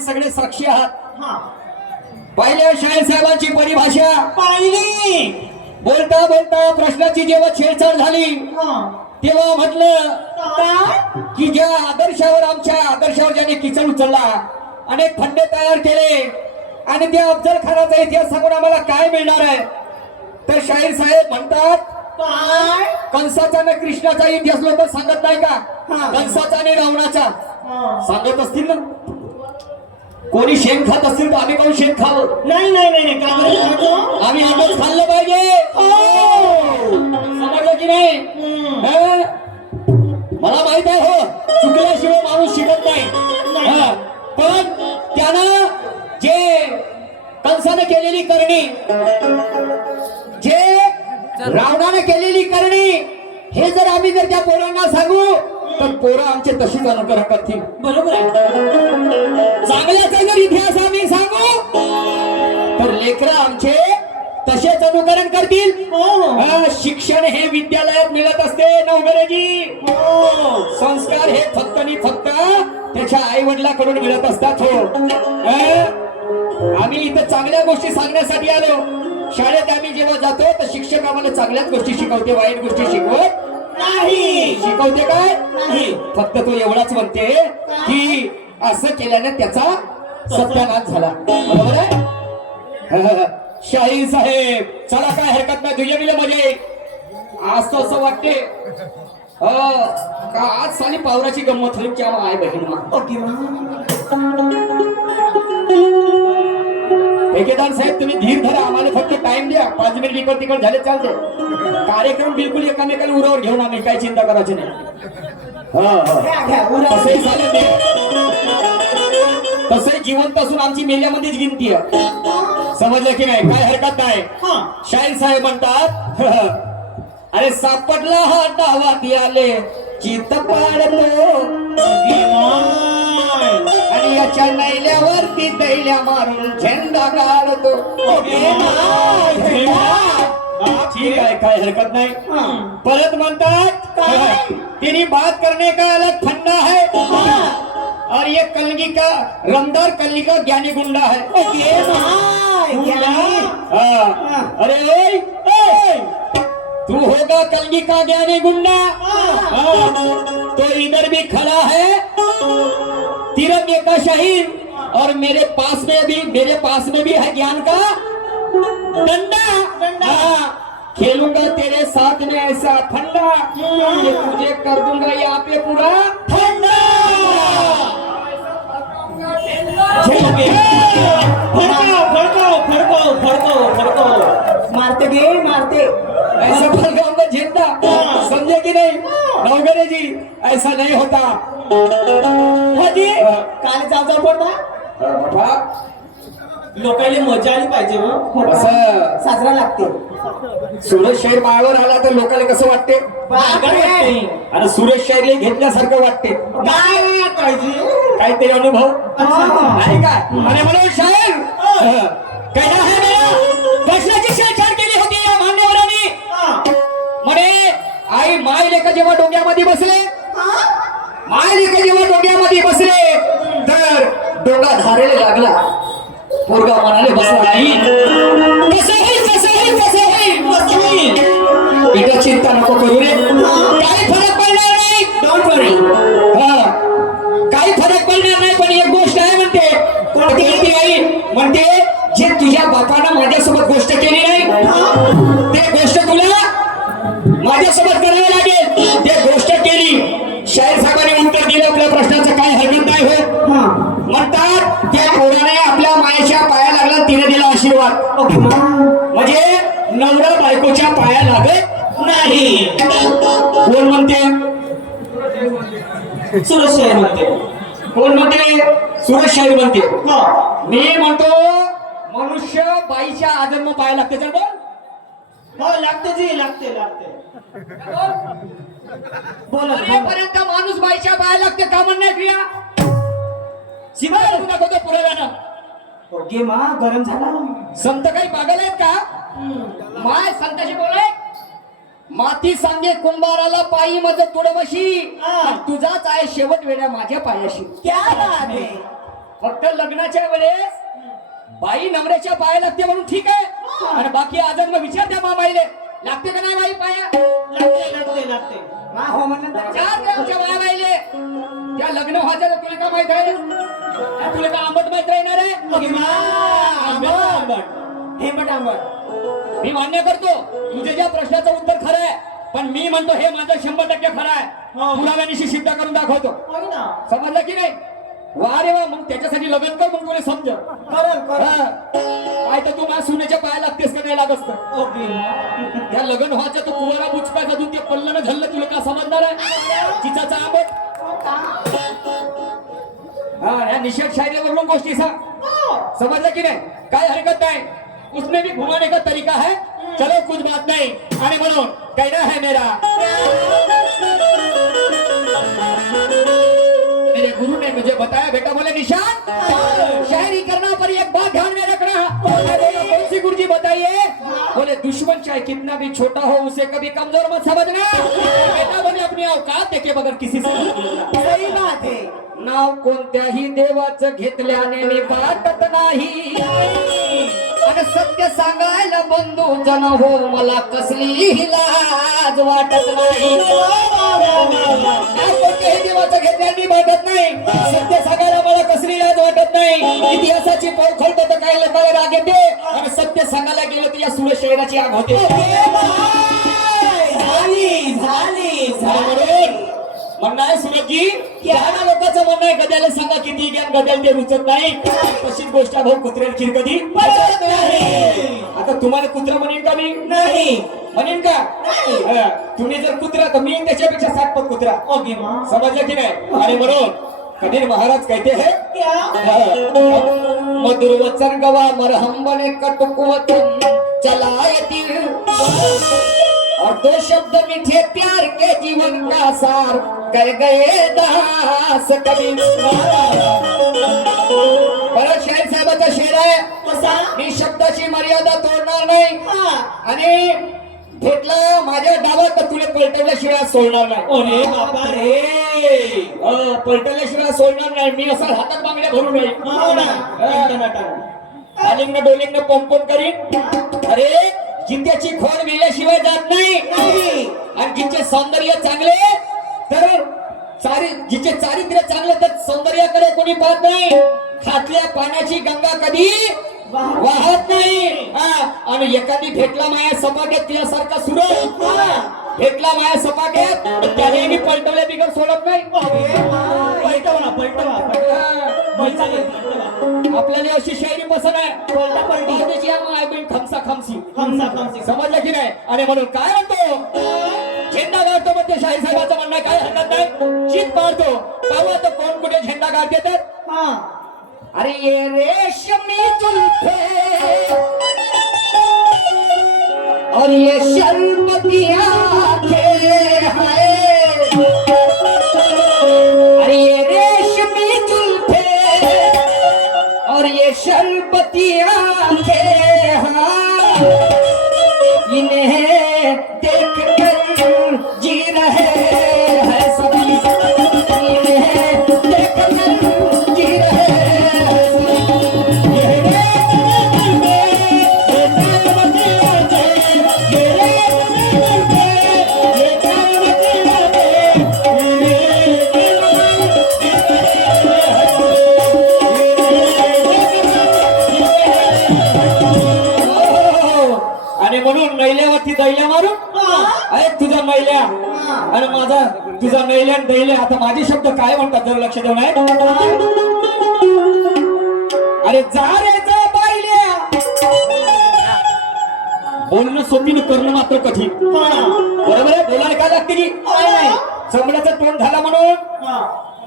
तुम्ही सगळे साक्षी आहात. पहिल्या शाहीर साहेबांची परिभाषा. पाहिली. बोलता बोलता प्रश्नाची जेव्हा छेडछाड झाली तेव्हा म्हटलं की? ज्या आदर्शावर आमच्या आदर्शावर ज्याने किचन उचलला अनेक फंडे तयार केले आणि त्या अफजल खानाचा इतिहास सांगून आम्हाला काय मिळणार आहे? तर शाहीर साहेब म्हणतात काय? कंसाचा आणि कृष्णाचा इतिहास लोक सांगत नाही का. कंसाचा आणि रावणाचा. सांगत असतील ना? कोणी शेण खात असतील तर आम्ही कोण शेण खावं नाही नाही नाही? आम्ही आंबच खाल्लं पाहिजे. त्याच्या आई वडिलांकडून मिळत असतात हो? आम्ही इथं चांगल्या गोष्टी सांगण्यासाठी आलो. शाळेत आम्ही जेव्हा जातो तर शिक्षक आम्हाला चांगल्याच गोष्टी शिकवते वाईट गोष्टी शिकवत नाही. शिकवते काय? नाही. फक्त तो एवढाच म्हणते की असं केल्याने त्याचा सत्यानाश झाला. बरोबर आहे? शाहीर साहेब चला काय हरकत नाही तुझ्या बिला मजा. येईल आज तर असं वाटते. का आज साली पावराची गंमत होईल क्या आहे बहीण मा ओके ठेकेदार साहेब तुम्ही धीर धरा. आम्हाला फक्त टाइम द्या. पाच मिनिट इकड तिकड झाले चालते कार्यक्रम बिलकुल एकामेकाला उरावर घेऊन आम्ही काही चिंता करायची नाही. घ्या घ्या उरा तसंही झालं ते. तसंही जिवंत असून आमची मेल्यामध्येच गिनती आहे. समजलं की नाही? काय हरकत नाही. हा. शाहीर साहेब म्हणतात अरे सापडला हा डावात आले चित्त पाडतो. आणि याच्या नैल्यावरती दैल्या मारून झेंडा काढतो ठीक आहे काय हरकत नाही. परत म्हणतात काय? तेरी बात करने का अलग फंडा है. और ये कलगी का रमदार कलगी का ज्ञानी गुंडा है. हाँ, अरे तू होगा कलगी का ज्ञानी गुंडा। हाँ, तो इधर भी खड़ा है। तिरंगे का शहीद। और मेरे पास में भी मेरे पास में भी है ज्ञान का डंडा। हाँ, खेलूँगा तेरे साथ में ऐसा ठंडा कि तुझे कर दूँगा यहाँ पे पूरा ठंडा मारते गे मारते. ऐसा फलगाऊंगा झेंडा. समझे कि नहीं? नवगरे जी ऐसा नहीं होता. हाजी काल जाऊ जाऊ पडता लोकांना मजा आली पाहिजे हो. असं साजरा लागते. सुरत शहर माळावर आला तर लोकांना कसं वाटते. आणि सुरत शहरले घेतल्यासारखं वाटते. काय पाहिजे काहीतरी अनुभव. नाही काय आणि म्हणून शाहीर! है. मेरा प्रश्नाची छेडछाड केली होती या मान्यवरांनी. म्हणे आई माय लेख जेव्हा डोंग्यामध्ये बसले हा? माय लेख जेव्हा डोंग्यामध्ये बसले तर डोंगा धारेला लागला. पोरगा म्हणाले बसला नाही. कसं होईल कसं होईल इथं चिंता नको करू रे. काही फरक पडणार नाही. Don't worry. हा. काही फरक पडणार नाही पण एक गोष्ट आहे म्हणते. कोणती? म्हणते आई म्हणते म्हणजे नवरा बायकोच्या पाया लागत नाही. कोण म्हणते? सुरत शहरमध्ये कोण म्हणते? सुरेश शाहीर म्हणते. मी म्हणतो मनुष्य बाईच्या आजन्म पाया लागते तर बोल. हो लागते जी लागते लागते. बोला. बोला. मरेपर्यंत माणूस बाईच्या पाया लागते का म्हणणे क्रिया. शिवाय दाखवतो पुराव्यानं ओके मा गरम झाला. संत काही पागल आहेत का माय संताशी बोलाय माती सांगे कुंभाराला पायी मज तुडवशी. तुझाच आहे शेवट वेळा माझ्या पायाशी. आहे. फक्त लग्नाच्या वेळेस बाई नवऱ्याच्या पाया लागते म्हणून ठीक आहे. आणि बाकी आजच मग विचार त्या मामाईले. लागते का नाही बाई पाया? लागते लागते लागते मा हो चार बाया त्या लग्न व्हायचं तुला काय माहीत आहे? तुला काय आंबट माहीत राहणार आहे? आंबट. हेमट आंबट. मी मान्य करतो तुझ्या ज्या प्रश्नाचं उत्तर खरं आहे पण मी म्हणतो हे माझं शंभर टक्के खरं आहे. हो. पुराव्यानिशी सिद्ध करून दाखवतो. होय ना. समजलं की नाही? वा रे वा मग त्याच्यासाठी लग्न कर मग तुला समज करल करल काय तर तू माझ्या सुनेच्या पाया लागतेस का नाही लागत तर? ओके. त्या लग्न व्हायचं तो कुवारा बुचकायचा तू? ते पल्लं झालं तुला का समजणार आहे? चिचाचा आंबट हा या निषेध शायरीवरून गोष्टी सांग. समजलं की नाही? काय हरकत नाही. उसमें भी घुमाने का तरीका है चलो कुछ बात नहीं. आणि म्हणून कहना है मेरे? गुरु ने मुझे बताया बेटा बोले निशान शायरी करना पर एक दुश्मन चाहे कितना भी छोटा हो उसे कभी कमजोर मत समझना। बेटा बोले अपनी औकात देखे बगैर किसी से. सही बात आहे नाव कोणत्याही देवाचं घेतल्याने मी वाटत नाही। आणि सत्य सांगायला बंधू जन हो मला कसलीही लाज वाटत नाही। नाव कोणत्याही देवाचं घेतल्याने वाटत नाही। शहराची आग होते झाली झाली. म्हणून म्हणणं आहे सुरजी ज्ञाना लोकांचं म्हणणं आहे गद्याला सांगा किती ज्ञान गद्याला ते रुचत नाही. तशीच गोष्ट भाऊ कुत्र्याला खीर कधी. आता तुम्हाला कुत्रा म्हणेन का मी? नाही. म्हणेन का? तुम्ही जर कुत्रा तर मी त्याच्यापेक्षा सात पट कुत्रा. ओके समजलं की नाही? आणि म्हणून कबीर महाराज कहते हैं. मधुर वचन गवा मरहम बने कटुक वचन. चलायती और दो शब्द मीठे प्यार के जीवन का सार. कर गए दास कबीर परत शाहीर साहेबाचा शेर आहे. कसा? मी शब्दाची मर्यादा तोडणार नाही. हा. आणि भेटला माझ्या डावात तर तुला पलटवल्याशिवाय सोडणार नाही. अरे बाबा रे. अं, पलटवल्याशिवाय सोडणार नाही. मी असं हातात बांगड्या भरून नाही हो टना, टना. आलिंग डोलिंग पंपन करीन. अरे जित्याची खोल मेल्याशिवाय जात नाही. आणि जिचे सौंदर्य चांगले तर चारी जिचे चारित्र्य चांगले तर सौंदर्याकडे कोणी पाहत नाही. खातल्या पाण्याची गंगा कधी वाहत नाही. हा, आणि एखादी भेटला माया सपाट्यात तिच्यासारखा सुरत. भेटला माया सपाट्यात त्याने पलटवल्या बिगर सोडत नाही. पलटवा ना. हा. आपल्याला अशी शायरी पसंत आहे. पलटा. पलटी. मग आयबीन खमसा खमसी. खमसा, खमसी. समजलं की नाही? आणि म्हणून काय म्हणतो? झेंडा गाडतो म्हणते शाही साहेबाचं म्हणणं काय हरकत नाही. चित मारतो. तेव्हा कोण कुठे झेंडा गाडते तर? हा. अरे ये रेशमी जुल्फे. और ये मैल्यावरती दैल्या मारून अरे तुझा मैल्या. आणि माझा तुझा मैल्या आणि दैल्या. आता माझे शब्द काय म्हणतात जर लक्ष देऊ नये अरे जा रे जा बायल्या. बोलणं सोपीनं करणं मात्र कठीण. बरोबर आहे? बोलायला काय लागते की? चमड्याचं तोंड झाला म्हणून.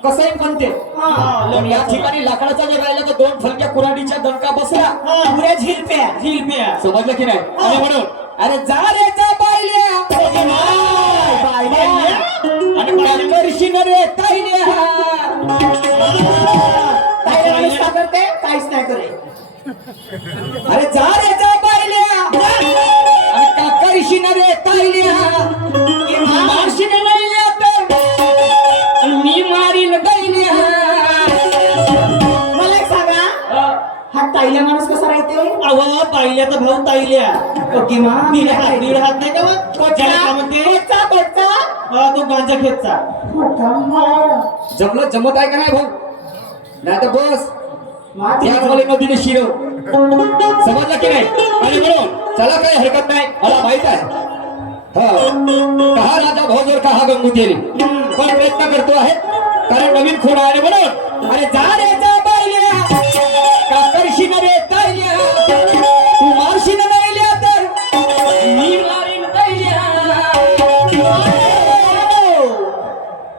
कसंही म्हणते. पण या ठिकाणी लाकडाचा जर राहिला तर दोन फलक्या कुराडीच्या दणका बसला. पुऱ्या झिरप्या. झिलप्या. समजलं की नाही? म्हणून अरे जा रे जा बायल्या. करशील रे ताईल्या काय माणूस का करते? काहीच नाही करे अरे जा रे जा बायल्या. करशील रे ताईल्या मारशील नाही तर मी मारीन दैल्या मला एक ताईला माणूस कसा राहते? अव पाहिल्याचा भाऊ ताईल्या. ओके मा दीड हात दीड हात नाही का मग? ज्याला काय म्हणते कोणचा कोणचा हा, तो गांजा खेचचा जमलं जमत आहे का नाही भाऊ? नाही तर बस. मा त्या मला नदीने शिरव. समजलं की नाही? आणि म्हणून चला काही हरकत नाही. मला माहीत आहे. हा. कहा राजा भाऊ जर कहा गंगू केली पण प्रयत्न करतो आहे. कारण नवीन खूण आहे म्हणून अरे जा रे जा बायल्या. का करशील रे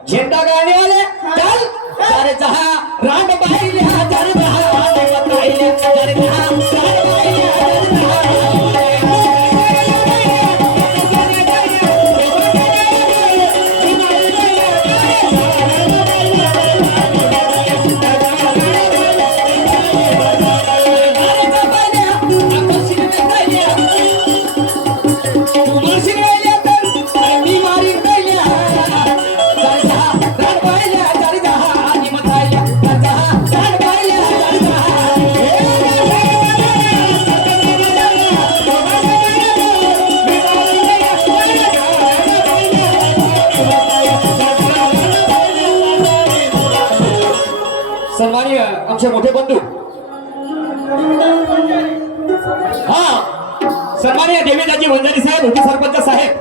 झेंडा गाणे आले चल. सारे जहा रांड पाहिले जर जहा रांड जहा सन्मानीय आमचे मोठे बंधू. हा सन्मानीय देवेदाजी वंजारी साहेब उपसरपंच साहेब.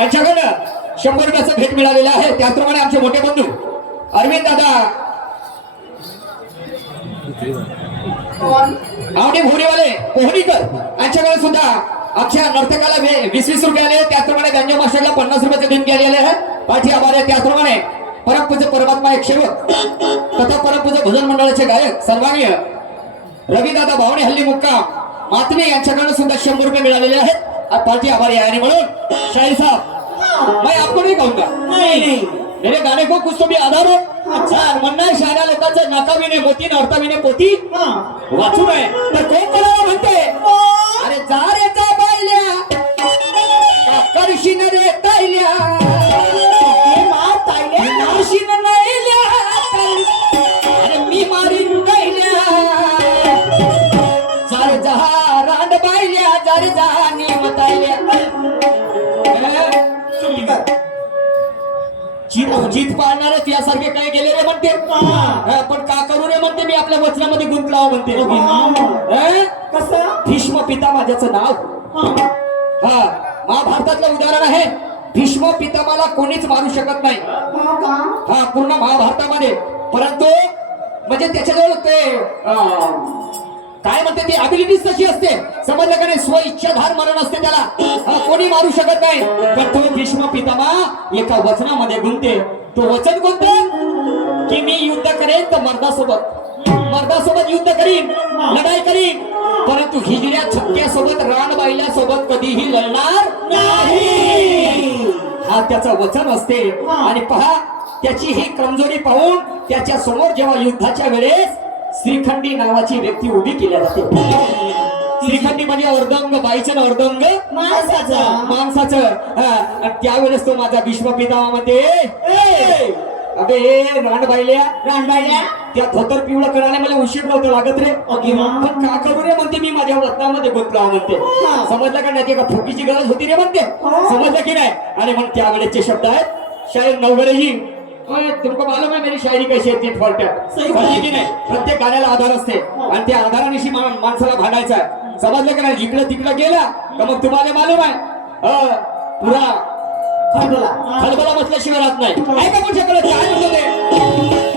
यांच्याकडं शंभर रुपयाचं भेट मिळालेलं आहे. त्याचप्रमाणे आमचे मोठे बंधू. अरविंद दादा. आवडे भोरेवाले पोहणीकर यांच्याकडे सुद्धा आमच्या नर्तकाला वीस वीस रुपये आले. त्याचप्रमाणे गंजा मास्टरला पन्नास रुपयाचे देणगी आलेले आहे. पाठी आभार आहे. त्याचप्रमाणे परमपूज्य परमात्मा एक सेवक तथा परमपूज्य भजन मंडळाचे गायक सन्माननीय रविदादा भावणे हल्ली मुक्काम. मातने यांच्याकडे सुद्धा शंभर रुपये मिळालेले आहेत. पार्टी आभारी आहे आणि म्हणून शाहीर साहब मैं आपको नहीं कहूंगा नाही नाही. मेरे गाने को कुछ तो भी आधार. हो अच्छा. म्हणणं आहे शहाण्या लोकांचं नाकाविने मोती नर्ताविने पोती हा. वाचू नये. तर कोण कोणाला म्हणते? यासारखे काय गेले रे म्हणते? पण का करू रे म्हणते मी? आपल्या वचनामध्ये गुंतलाव म्हणते? कसं? भीष्म पिता माझ्याचं नाव. हा. महाभारतातलं उदाहरण आहे. भीष्म पितामाला कोणीच मारू शकत नाही. हा पूर्ण महाभारतामध्ये. परंतु म्हणजे त्याच्याजवळ ते काय म्हणते ती? अबिलिटीज तशी असते. समजलं का नाही? स्व इच्छाधार मरण असते त्याला. कोणी मारू शकत नाही. पण तो भीष्म पितामा एका वचनामध्ये गुंते तो वचन कोणतं? की मी युद्ध करेन तर मर्दासोबत. मर्दासोबत युद्ध करीन लढाई करीन. परंतु हिजड्या छक्क्या सोबत रानबाईल्या सोबत कधीही लढणार नाही. हा त्याचं वचन असते. आणि पहा त्याची ही कमजोरी पाहून त्याच्यासमोर जेव्हा युद्धाच्या वेळेस श्रीखंडी नावाची व्यक्ती उभी केल्या जाते. श्रीखंडी म्हणजे अर्धंग बाईचं अर्धंग? माणसाचं. माणसाचं. त्यावेळेस तो माझा भीष्म पितामह म्हणते "ए, अबे ए, रानबाईल्या रानबाईल्या त्या धोतर पिवळं करायला मला उशीर नव्हतं लागत रे. ओके मग. पण का करू रे म्हणते मी माझ्या वतनामध्ये गुंतलो आहे म्हणते हा. समजलं का नाही ते का फुकीची गरज होती रे म्हणते. हा. समजलं की नाही? आणि मग त्यावेळेचे शब्द आहेत शायर नवगडेजी ओए, तुमको मालूम है मेरी शायरी कैसी है तीन फॉल्ट सही समजली की नाही? प्रत्येक गाण्याला आधार असते. आणि त्या आधारानिशी मा- माणसाला भांडायचं आहे. समजलं का नाही? इकडे तिकडे गेला तर मग तुम्हाला मालूम आहे? अ, पुरा. खंडोला खलबला बसल्याशिवाय राहत नाही. ऐका तुमच्याकडे काय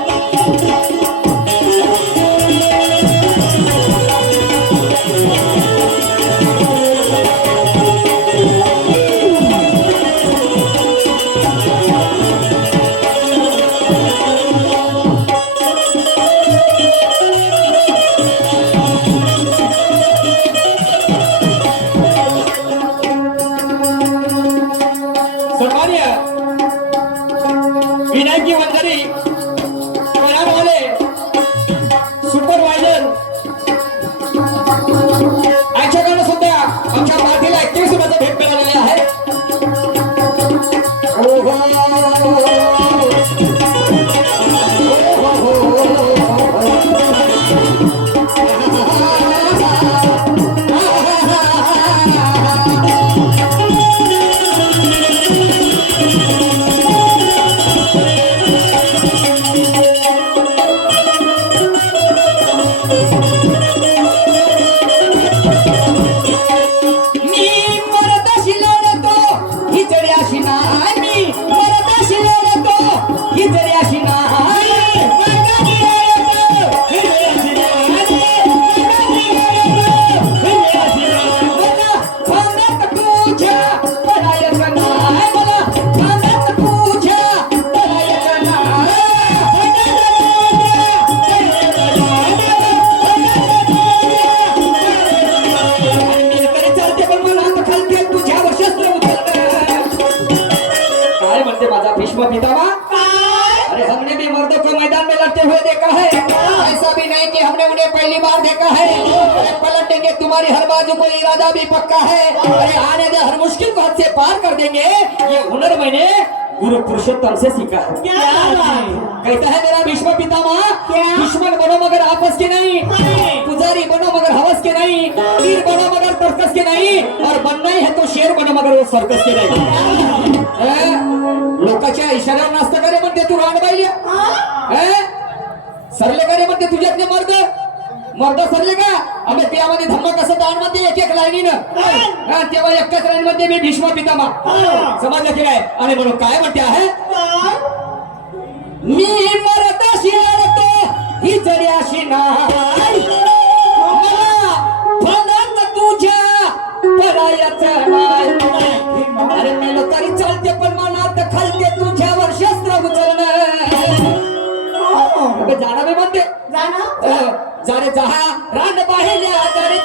पुरुषोत्तम से सीखा है क्या बात है? कहता है मेरा भीष्म पितामह क्या? दुश्मन बनो मगर आपस के नहीं नहीं। पुजारी बनो मगर हवस के नहीं वीर बनो मगर तर्कस के नहीं और बनना ही है तो शेर बनो मगर वो सर्कस के नहीं? लोकांच्या इशाऱ्यावर नाश्ता करे म्हणते तू रान पाहिजे सरले करे म्हणते तुझ्यातले मर्द? मर्द सरले का? अबे त्यामध्ये धम्म कसं दानमध्ये एक एक लाईनीनं. हा, तेव्हा एकाच लाईन मध्ये मी भीष्म पितामह. समजलं की काय आणि म्हणून काय म्हणते आहे? मी मरताशी लढतो ही जड्याशी नाही. फलत तुझ्या परायाचं नाही. अरे मेलो तरी चालते पण मनात खालते तुझ्यावर शस्त्र उचलणं. अबे जाणं मी म्हणते. जाणं? अ, जहा रान पाहिल्या जाणे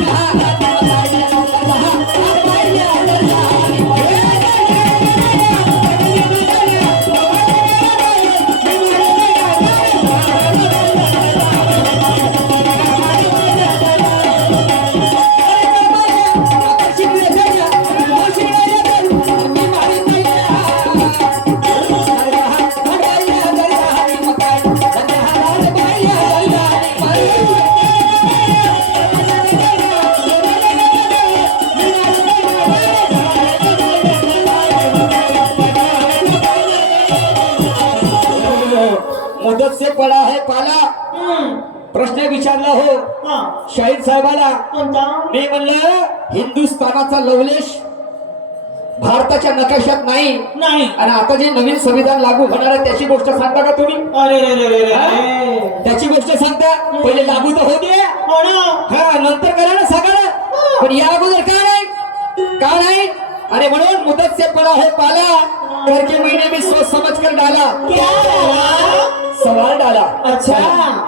हिंदुस्थानाचा लवलेश भारताच्या नकाशात नाही. नाही. आणि आता जे नवीन संविधान लागू होणार आहे त्याची गोष्ट सांगता का तुम्ही? अरे रे रे रे रे रे. त्याची गोष्ट सांगता? पहिले लागू तर दे. हो हा नंतर करा ना सगळं. पण या अगोदर का नाही? का नाही? अरे म्हणून मुदत से पडा है पाला. करके महीने में सोच समझ कर डाला क्या सवाल डाला अच्छा.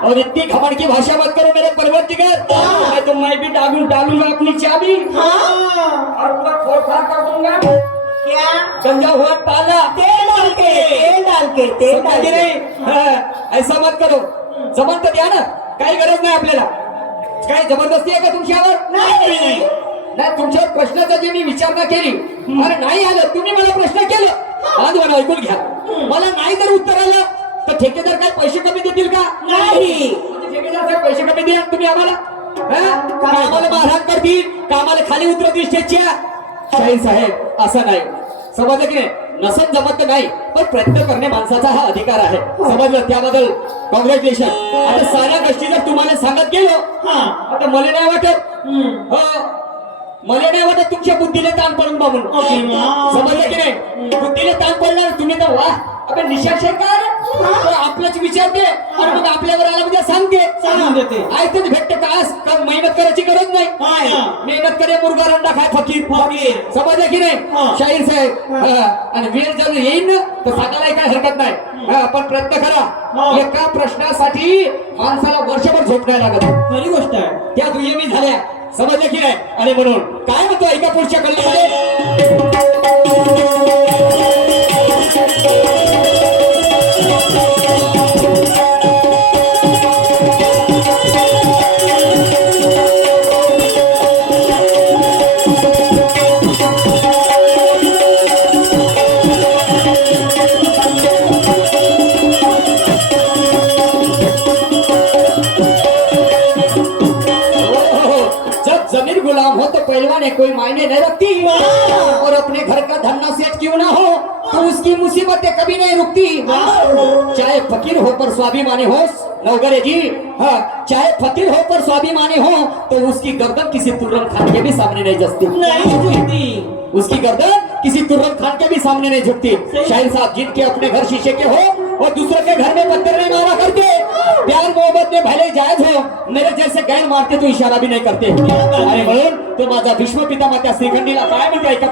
और इतनी घमंड की भाषा मत करो मेरे परवरदिगार. नहीं तो मैं भी डालू डालूंगा अपनी चाबी. और पूरा खोल खा कर दूंगा क्या? गंजा हुआ ताला. तेल डाल के तेल डाल के तेल डाल की नाही? हा, ऐसा मत करो. तर द्या ना? काही गरज नाही आपल्याला. काय जबरदस्ती आहे का तुमच्यावर नाही. नाही तुमच्या प्रश्नाचा जे मी विचारणा केली अरे नाही आलं तुम्ही मला प्रश्न केलं. आज मला ऐकून घ्या. मला नाही जर उत्तर आलं. तर ठेकेदार काय पैसे कमी देतील का? नाही. म्हणजे ठेकेदार साहेब पैसे कमी द्या तुम्ही आम्हाला. हा? कामाला मारहाण करतील कामाला खाली उतरतील स्टेजच्या. शाहीर साहेब असं नाही. समजलं की नाही? नसन जमत तर नाही पण प्रयत्न करणे माणसाचा हा अधिकार आहे. समजलं? त्याबद्दल कॉंग्रॅच्युलेशन आता साऱ्या गोष्टी जर तुम्हाला सांगत गेलो हा. आता मला नाही वाटत. हो. मला नाही वाटत तुमच्या बुद्धीला ताण पडून बा म्हणून. ओके, मा. समजलं की नाही? बुद्धीला ताण पडणार तुम्ही तर वा अबे निशाक्षर काय रे? तो आपलंच विचारते आणि मग आपल्यावर आला म्हणजे सांगते. सांगून देते. ऐकतच भेटते का? का मेहनत करायची गरज नाही. मेहनत करे मुर्गा रंडा खाय फकीर. फकीर. समजलं की नाही? हा. शाहीर साहेब हा. आणि वेळ जर येईल ना तर सांगायला काय हरकत नाही. हा, पण प्रयत्न करा. हा. एका प्रश्नासाठी माणसाला वर्षभर झोप नाही लागत. खरी गोष्ट आहे. त्या दुय्यमी झाल्या. समजलं की नाही? आणि म्हणून काय म्हणतो ऐका पुढच्या कल्ल्यामध्ये घर सेठ क्यों ना हो? तो उसकी मुसीबतें कभी नहीं रुकती। चाहे फकीर हो पर स्वाभिमानी हो नवगरे जी हाँ चाहे फकीर हो पर स्वाभिमानी हो तो उसकी गर्दन किसी तुर्रम खान के भी सामने नहीं जचती नाही उसकी गर्दन किसी तुर्रम खान के भी सामने नहीं झुकती। शाहिर साहब जिनके अपने घर शीशे के हो और दूसरे के घर में पत्थर नहीं मारा करते। प्यार मोहब्बत में भले जायज हो मेरे जैसे गैर मारते तो इशारा भी नहीं करते। अरे म्हणून तो माझा भीष्म पिता त्या श्रीखंडीला काय म्हणते ऐका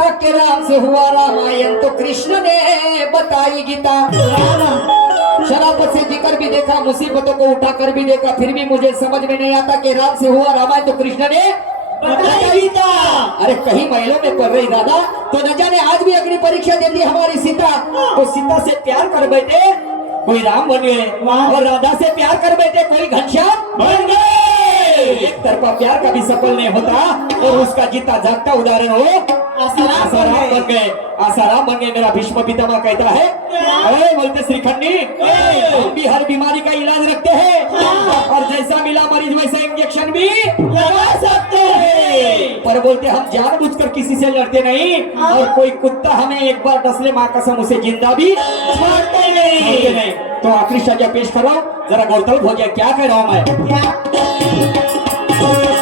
नहीं आता कि राम से हुआ रामायण तो कृष्ण ने बताई गीता। शराफत से ज़िक्र भी देखा मुसीबतों को उठा कर भी देखा फिर भी मुझे समझ में नहीं आता कि राम से हुआ रामायण तो कृष्ण ने बताई गीता। अरे कहीं महिला में पढ़ रही दादा तो न जाने आज भी अग्नि परीक्षा दे दी हमारी सीता। तो सीता से प्यार कर बैठे कोई राम बन गए और राधा से प्यार कर बैठे कोई घनश्याम बन गए। एक तरफा प्यार कभी सफल नहीं होता और उसका जीता जागता उदाहरण हो। आसाराम बन गए। आसाराम बन गए मेरा भीष्म पितामह कहता है। अरे बोलते श्रीखंडी हम भी हर बीमारी का इलाज रखते हैं। और जैसा मिला मरीज़ वैसा इंजेक्शन भी लगा सकते हैं। पर बोलते हम जानबूझकर किसी से लड़ते नहीं। और कोई कुत्ता हमें एक बार डस ले माँ कसम उसे ज़िंदा भी छोड़ते नहीं। तो आखिरी सजा पेश करो। जरा गौरतलब हो जाए क्या कह रहा हूँ मैं? क्या खाऊन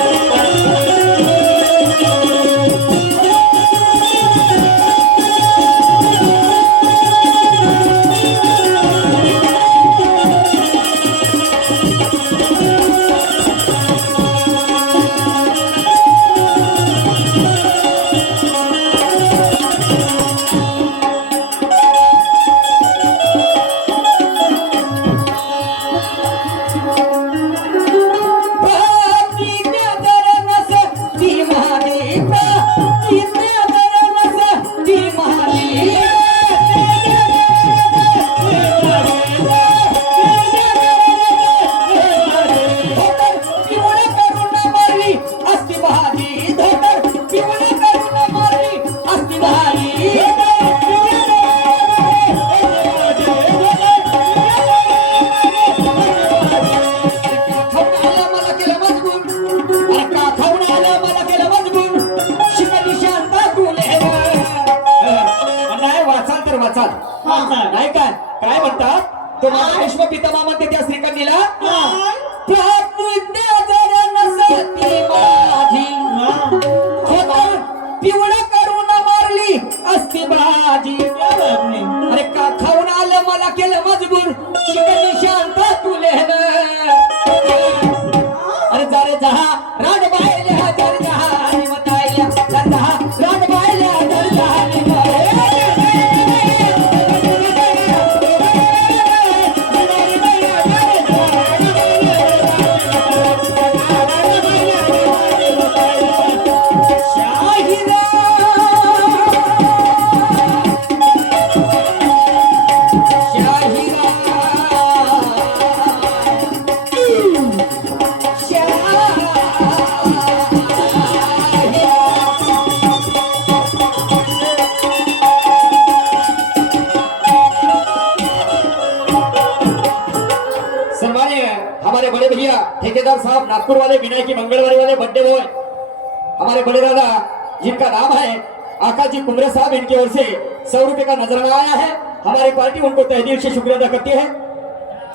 कि कुमरे साहब इनकी ओर से सौ रुपए का नजराना आया है। हमारी पार्टी उनको तहदील से शुक्रिया अदा करती है।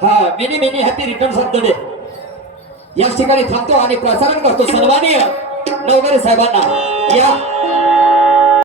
हाँ many many happy return of the day याच ठिकाणी थांबतो आणि प्रसारण करतो सन्मानीय नवगरे साहेबांना। या